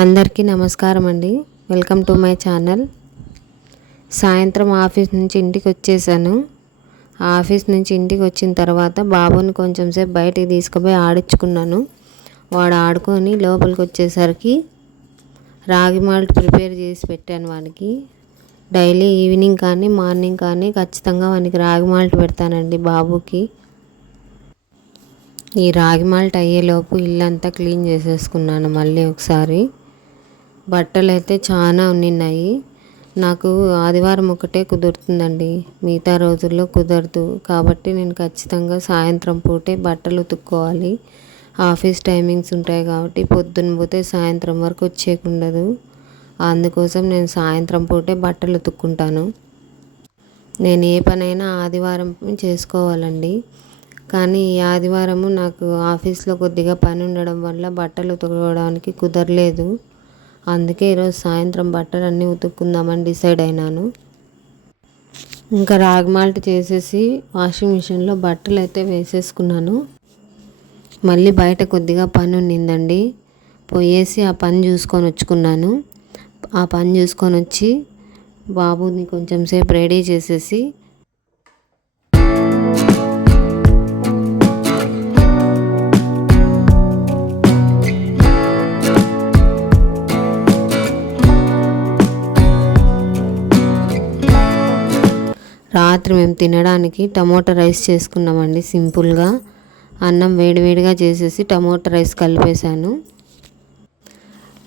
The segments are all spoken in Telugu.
అందరికీ నమస్కారం అండి. Welcome to my channel. సాయంత్రం ఆఫీస్ నుంచి ఇంటికి వచ్చేసాను. ఆఫీస్ నుంచి ఇంటికి వచ్చిన తర్వాత బాబుని కొంచెం సేపు బయటికి తీసుకుపోయి ఆడించుకున్నాను. వాడు ఆడుకొని లోపలికి వచ్చేసరికి రాగి మాల్ట్ ప్రిపేర్ చేసి పెట్టాను వానికి. డైలీ ఈవినింగ్ కానీ మార్నింగ్ కానీ ఖచ్చితంగా వానికి రాగి మాల్ట్ పెడతానండి బాబుకి. ఈ రాగి మాల్ట్ అయ్యేలోపు ఇల్లంతా క్లీన్ చేసేసుకున్నాను మళ్ళీ ఒకసారి. బట్టలు అయితే చాలా ఉన్నాయి. నాకు ఆదివారం ఒకటే కుదురుతుందండి, మిగతా రోజుల్లో కుదరదు. కాబట్టి నేను ఖచ్చితంగా సాయంత్రం పూటే బట్టలు ఉతుక్కోవాలి. ఆఫీస్ టైమింగ్స్ ఉంటాయి కాబట్టి పొద్దున్న పోతే సాయంత్రం వరకు వచ్చేకుండదు. అందుకోసం నేను సాయంత్రం పూటే బట్టలు ఉతుక్కుంటాను. నేను ఏ పనైనా ఆదివారం చేసుకోవాలండి. కానీ ఈ ఆదివారము నాకు ఆఫీస్లో కొద్దిగా పని ఉండడం వల్ల బట్టలు ఉతుక్కోవడానికి కుదరలేదు. అందుకే ఈరోజు సాయంత్రం బట్టలు అన్నీ ఉతుక్కుందామని డిసైడ్ అయినాను. ఇంకా రాగి మాల్ట్ చేసేసి వాషింగ్ మిషన్లో బట్టలు అయితే వేసేసుకున్నాను. మళ్ళీ బయట కొద్దిగా పని ఉండిందండి, పోయేసి ఆ పని చూసుకొని వచ్చుకున్నాను. ఆ పని చూసుకొని వచ్చి బాబుని కొంచెం సేపు రెడీ చేసేసి రాత్రి మేము తినడానికి టమోటా రైస్ చేసుకున్నామండి. సింపుల్గా అన్నం వేడివేడిగా చేసేసి టమోటా రైస్ కలిపేశాను.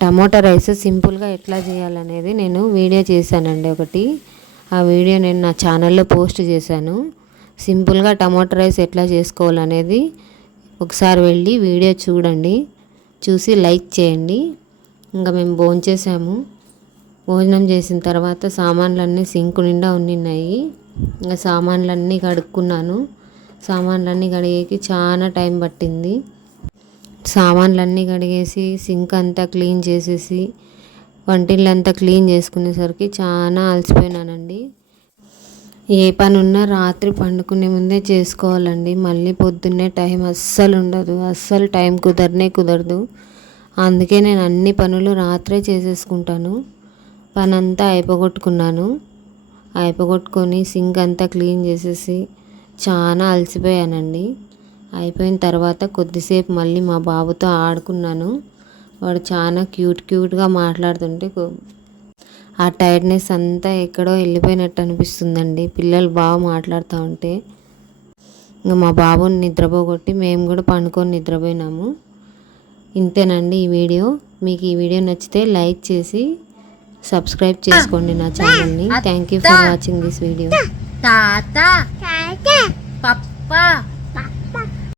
టమోటా రైస్ సింపుల్గా ఎట్లా చేయాలనేది నేను వీడియో చేశానండి ఒకటి. ఆ వీడియో నేను నా ఛానల్లో పోస్ట్ చేశాను. సింపుల్గా టమోటా రైస్ ఎట్లా చేసుకోవాలనేది ఒకసారి వెళ్ళి వీడియో చూడండి, చూసి లైక్ చేయండి. ఇంకా మేము భోంచేసాము. భోజనం చేసిన తర్వాత సామాన్లన్నీ సింక్ నిండా ఉన్నాయి. ఇంకా సామాన్లన్నీ కడుక్కున్నాను. సామాన్లన్నీ కడిగేకి చాలా టైం పట్టింది. సామాన్లన్నీ కడిగేసి సింక్ అంతా క్లీన్ చేసేసి వంటిల్లంతా క్లీన్ చేసుకునేసరికి చాలా అలసిపోయినానండి. ఏ పని ఉన్నా రాత్రి పండుకునే ముందే చేసుకోవాలండి. మళ్ళీ పొద్దున్నే టైం అస్సలు ఉండదు, అస్సలు టైం కుదరదు. అందుకే నేను అన్ని పనులు రాత్రే చేసేసుకుంటాను. పని అంతా అయిపోగొట్టుకొని సింక్ అంతా క్లీన్ చేసేసి చాలా అలసిపోయానండి. అయిపోయిన తర్వాత కొద్దిసేపు మళ్ళీ మా బాబుతో ఆడుకున్నాను. వాడు చాలా క్యూట్గా మాట్లాడుతుంటే ఆ టైర్డ్నెస్ అంతా ఎక్కడో వెళ్ళిపోయినట్టు అనిపిస్తుందండి పిల్లలు బాగా మాట్లాడుతూ ఉంటే. ఇంకా మా బాబుని నిద్రపోగొట్టి మేము కూడా పండుకొని నిద్రపోయినాము. ఇంతేనండి ఈ వీడియో. మీకు ఈ వీడియో నచ్చితే లైక్ చేసి సబ్స్క్రైబ్ చేసుకోండి నా ఛానల్ని. Thank you for watching this video. తాత పప్ప